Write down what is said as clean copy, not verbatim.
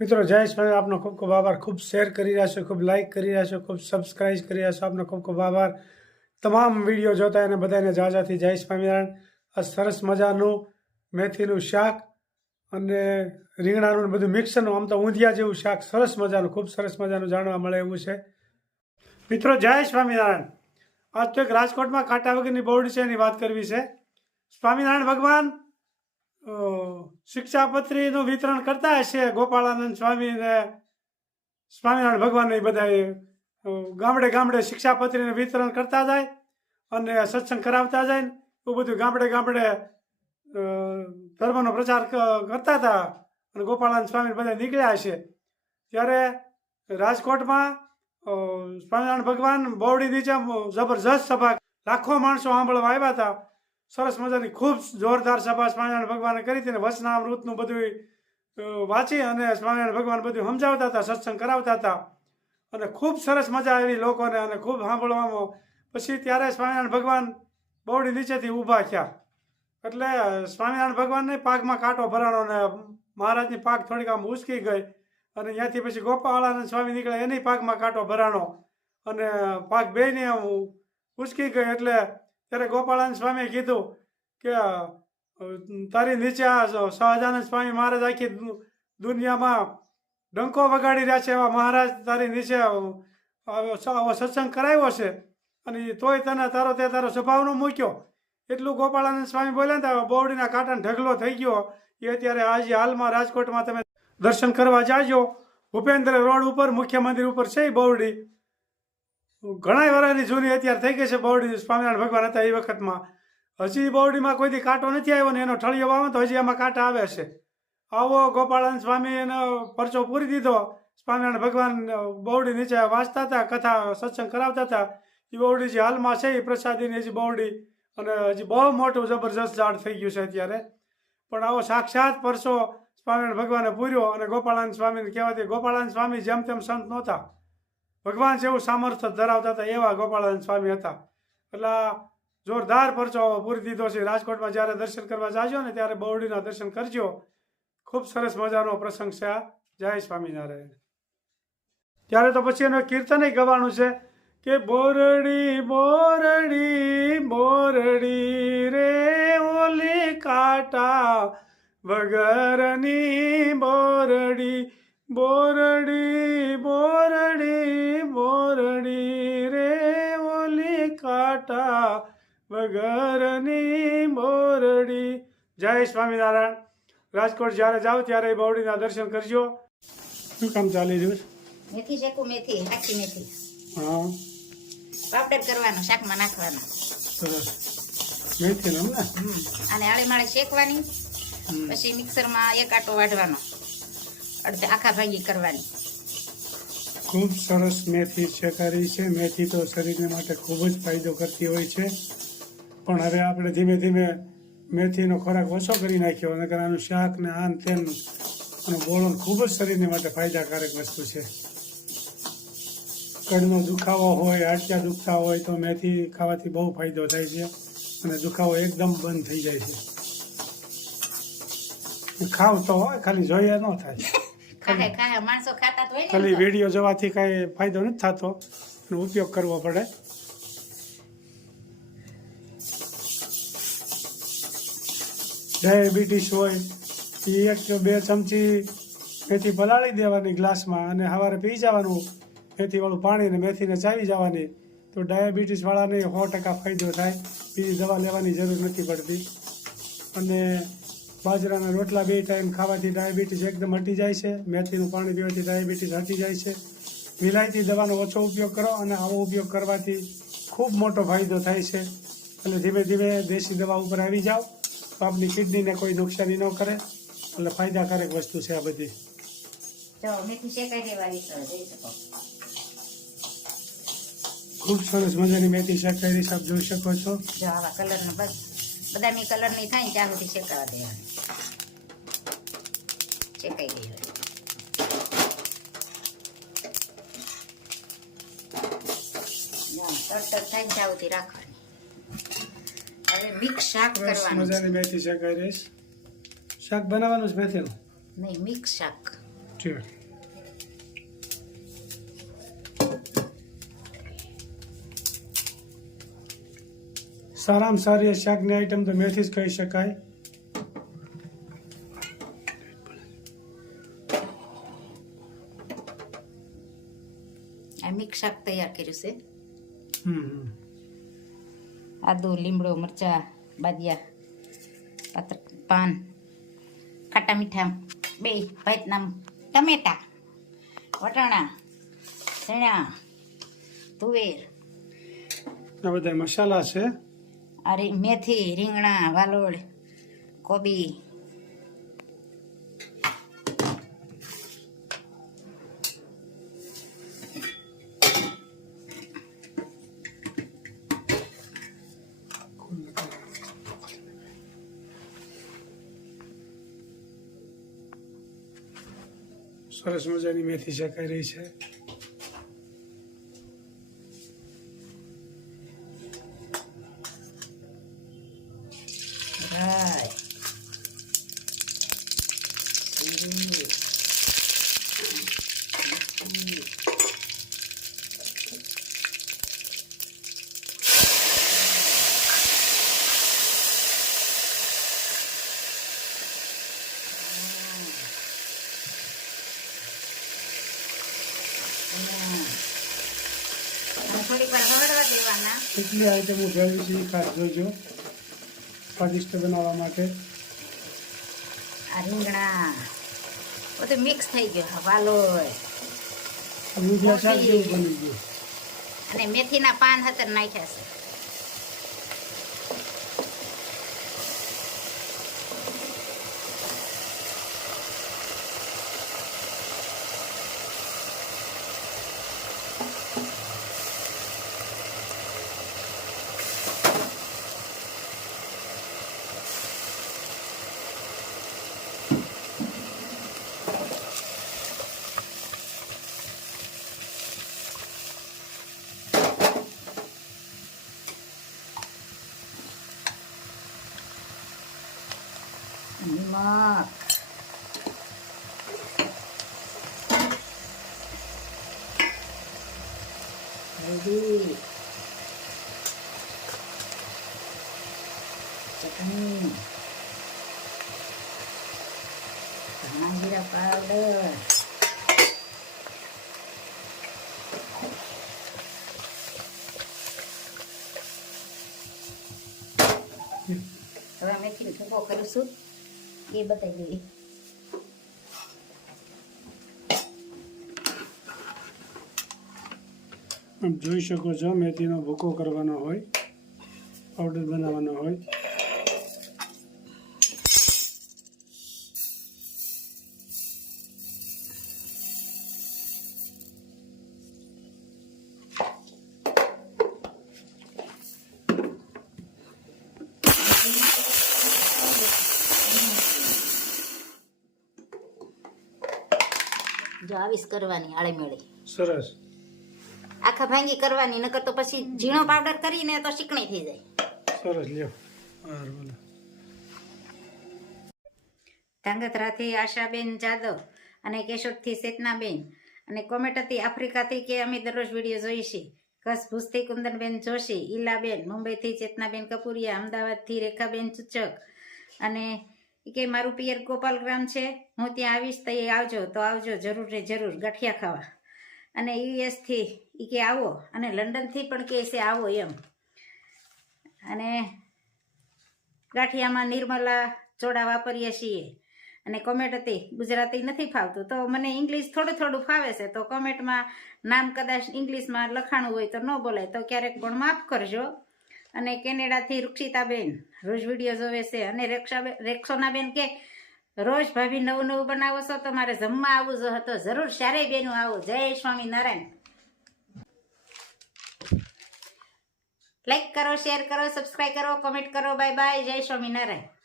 મિત્રો જય સ્વામી, આપનો ખૂબ ખૂબ આભાર. ખૂબ શેર કરી રહ્યા છો, ખૂબ લાઇક કરી રહ્યા છો, ખૂબ સબસ્ક્રાઇબ કરી રહ્યા છો. આપનો ખૂબ ખૂબ આભાર. તમામ વિડીયો જોતા એને બધાને જાજાથી જય સ્વામિનારાયણ. આ સરસ મજાનું મેથીનું શાક અને રીંગણાનું બધું મિક્સરનું, આમ તો ઊંધિયા જેવું શાક, સરસ મજાનું, ખૂબ સરસ મજાનું જાણવા મળે એવું છે. મિત્રો જય સ્વામિનારાયણ. આજ તો એક રાજકોટમાં કાંટા વગરની બોર્ડ છે, એની વાત કરવી છે. સ્વામિનારાયણ ભગવાન શિક્ષાપત્રીનું વિતરણ કરતા હશે. ગોપાળાનંદ સ્વામી ને સ્વામિનારાયણ ભગવાન એ બધા ગામડે ગામડે શિક્ષાપત્રીનું વિતરણ કરતા જાય અને સત્સંગ કરાવતા જાય ને એવું બધું ગામડે ગામડે ધર્મનો પ્રચાર કરતા હતા. અને ગોપાળાનંદ સ્વામી બધા નીકળ્યા હશે ત્યારે રાજકોટમાં સ્વામિનારાયણ ભગવાન બોવડી નીચે જબરજસ્ત સભા, લાખો માણસો સાંભળવા આવ્યા હતા. સરસ મજાની ખૂબ જોરદાર સભા સ્વામિનારાયણ ભગવાને કરી હતી. વચનામૃતનું બધું વાંચી અને સ્વામિનારાયણ ભગવાન બધું સમજાવતા હતા, સત્સંગ કરાવતા હતા અને ખૂબ સરસ મજા આવી લોકોને અને ખૂબ સાંભળવામાં. પછી ત્યારે સ્વામિનારાયણ ભગવાન બોવડી નીચેથી ઊભા થયા એટલે સ્વામિનારાયણ ભગવાનને પાકમાં કાંટો ભરાણો ને મહારાજની પાક થોડીક આમ ઉચકી ગઈ અને ત્યાંથી પછી ગોપાળાનંદ સ્વામી નીકળે, એની પાકમાં કાંટો ભરાણો અને પાક બેયને આમ ઉચકી ગઈ. એટલે ત્યારે ગોપાળાનંદ સ્વામીએ કીધું કે તારી નીચે આ સહજાનંદ સ્વામી મહારાજ આખી દુનિયામાં ડંકો વગાડી રહ્યા છે, એવા મહારાજ તારી નીચે આવો સત્સંગ કરાવ્યો છે અને તોય તને તારો સ્વભાવનો મૂક્યો. એટલું ગોપાળાનંદ સ્વામી બોલ્યા ને બોવડીના કાંટાને ઢગલો થઈ ગયો. એ અત્યારે આજે હાલમાં રાજકોટમાં તમે દર્શન કરવા જાજો. ભૂપેન્દ્ર રોડ ઉપર મુખ્ય મંદિર ઉપર છે એ બોવડી. ઘણા વર્ષની જૂની અત્યારે થઈ ગઈ છે બોવડી. સ્વામિનારાયણ ભગવાન હતા એ વખતમાં. હજી બોવડીમાં કોઈથી કાંટો નથી આવ્યો ને એનો ઠળિયો વાવો તો હજી એમાં કાંટા આવે છે. આવો ગોપાળાનંદ સ્વામી એનો પરચો પૂરી દીધો. સ્વામિનારાયણ ભગવાન બોવડી નીચે વાંચતા હતા, કથા સત્સંગ કરાવતા હતા. એ બોવડી જે હાલમાં છે એ પ્રસાદીની હજી બોવડી અને હજી બહુ મોટું જબરજસ્ત ઝાડ થઈ ગયું છે અત્યારે. પણ આવો સાક્ષાત પરસો સ્વામિનારાયણ ભગવાને પૂર્યો અને ગોપાળાનંદ સ્વામીને કહેવાથી. ગોપાળાનંદ સ્વામી જેમ તેમ સંત નહોતા, ભગવાન જેવું સામર્થ્ય ધરાવતા હતા એવા ગોપાળાનંદ સ્વામી હતા. એટલે જોરદાર પરચો પૂરી દીધો છે. રાજકોટમાં જ્યારે દર્શન કરવા જાજો ને ત્યારે બોવડીના દર્શન કરજો. ખૂબ સરસ મજાનો પ્રસંગ છે આ. જય સ્વામિનારાયણ. ત્યારે તો પછી એનું કીર્તન ગવાનું છે કે બોરડી બોરડી બોરડી રે ઓલી કાંટા વગરની બોરડી, બોરડી બોરડી બોરડી રે ઓલી કાંટા વગરની બોરડી. જય સ્વામિનારાયણ. રાજકોટ જ્યારે જાઓ ત્યારે બોવડીના દર્શન કરજો. શું કામ ચાલી રહ્યું છે? મેથી શેકું, મેથી આખી મેથી. હા, પાવડર કરવાનો, શાકમાં નાખવાનો. સરસ. મેથીનો ને અને આળી માળી શેકવાની, પછી મિક્સરમાં એક આટો વાઢવાનો, અડધે આખા ભાગી કરવાની. ખૂબ સરસ મેથી શેકારી છે. મેથી તો શરીરને માટે ખૂબ જ ફાયદો કરતી હોય છે. પણ હવે આપણે ધીમે ધીમે મેથીનો ખોરાક ઓછો કરી નાખ્યો અને આનું શાક ને આન તેન અને બોળણ ખૂબ જ શરીરને માટે ફાયદાકારક વસ્તુ છે. કડનો દુખાવો હોય, હાડક્યા દુખતા હોય તો મેથી ખાવાથી બહુ ફાયદો થાય છે અને દુખાવો એકદમ બંધ થઈ જાય છે. ખાવ તો હોય, ખાલી જોઈએ ન થાય. માણસો ખાતા તો હોય ને. ખાલી વિડીયો જોવાથી કાંઈ ફાયદો નથી થતો, એનો ઉપયોગ કરવો પડે. ડાયાબિટીસ હોય એ 1-2 ચમચી મેથી પલાળી દેવાની ગ્લાસમાં અને સવારે પી જવાનું મેથીવાળું પાણી ને મેથીને ચાવી જવાની. તો ડાયાબિટીસવાળાને 100% ફાયદો થાય. બીજી દવા લેવાની જરૂર નથી પડતી. અને બાજરાના રોટલા 2 ટાઈમ ખાવાથી ડાયાબિટીસ એકદમ હટી જાય છે. મેથીનું પાણી પીવાથી ડાયાબિટીસ હટી જાય છે. વિલાયતી દવાનો ઓછો ઉપયોગ કરો અને આવો ઉપયોગ કરવાથી ખૂબ મોટો ફાયદો થાય છે. એટલે ધીમે ધીમે દેશી દવા ઉપર આવી જાઓ તો આપણી કિડનીને કોઈ નુકસાની ન કરે. એટલે ફાયદાકારક વસ્તુ છે આ બધી. જો મેથી શેકાઈ દેવાની તો જોઈ શકો. ખૂબ સરસ મજાની મેથી શેકાયેલી આપ જોઈ શકો છો. જો આવા કલરનો બદામી કલરની થાય ને ત્યાં સુધી શેકાવા દેવાની. શેકાઈ ગઈ હોય તરત થાય ને ત્યાં સુધી રાખવાની. હવે મિક્સ શાક કરવાનું. મજાની મેથી શેકાઈ રહીશ. શાક બનાવવાનું છે મેથીનું? નહીં, મિક્સ શાક. ઠીક. સારામાં સારી શાકની આઈટમ તો મેથી જ કહી શકાય. આ મિક્સ શાક તૈયાર કર્યું છે. હમ. આદુ, લીમડો, મરચા, બાદિયા, પાન, ખાટા મીઠા, બે ભાતના ટમેટા, વટાણા, ચણા, તુવેર, આ બધા મસાલા છે. અરે મેથી, રીંગણા, વાલોળ, કોબી, સરસ મજાની મેથી શેકાઈ રહી છે. રાઈ, જીરું, મેથી, અને થોડીક વાર હળવા દેવાના. કેટલી આઈટમો ભેળવી છે એ ખાસ જોજો સ્વાદિષ્ટ બનાવવા માટે. આ રીંગણા બધું મિક્સ થઈ ગયું. વાલોળ દૂધિયા શાક જેવું બની ગયું. અને મેથીના પાન હતર નાખ્યા છે. નિમક, હળદી, ચટણી, ધાણા જીરા પાવડર, હવે મેથી ભૂકો કરીશું એ બતાવી દઈએ. આમ જોઈ શકો છો મેથીનો ભૂકો કરવાનો હોય, પાવડર બનાવવાનો હોય. જો આવીશ કરવાની આળે મેળે સરસ. આખા ભાંગી કરવાની, નકર તો પછી ઝીણો પાવડર કરીને તો ચીકણી થઈ જાય. સરસ લ્યો. બોલો. ધાંગધ્રાથી આશાબેન જાદવ અને કેશોદથી ચેતનાબેન અને કોમેટથી આફ્રિકાથી કે અમે દરરોજ વિડીયો જોઈએ છીએ. કચ્છ ભુજથી કુંદનબેન જોશી, ઈલાબેન, મુંબઈથી ચેતનાબેન કપૂરિયા, અમદાવાદથી રેખાબેન ચૂચક અને કે મારું પિયર ગોપાલગ્રામ છે, હું ત્યાં આવીશ તો એ આવજો, તો આવજો જરૂર ને જરૂર ગાંઠિયા ખાવા. અને યુએસથી એ કે આવો, અને લંડનથી પણ કહે છે આવો એમ. અને ગાંઠિયામાં નિર્મલા ચોડા વાપરીએ છીએ. અને કોમેન્ટ હતી ગુજરાતી નથી ફાવતું તો મને ઇંગ્લિશ થોડું થોડું ફાવે છે, તો કોમેન્ટમાં નામ કદાચ ઇંગ્લિશમાં લખાણું હોય તો ન બોલાય તો ક્યારેક પણ માફ કરજો. અને કેનેડાથી રૂક્ષિતાબેન રોજ વિડીયો જોવે છે. અને રેક્ષોનાબેન કે રોજ ભાભી નવું નવું બનાવો છો તો મારે જમવા આવવું જો હતો, જરૂર ચારેય બેનું આવો. જય સ્વામિનારાયણ. લાઈક કરો, શેર કરો, સબસ્ક્રાઈબ કરો, કમેન્ટ કરો. Bye bye. જય સ્વામિનારાયણ.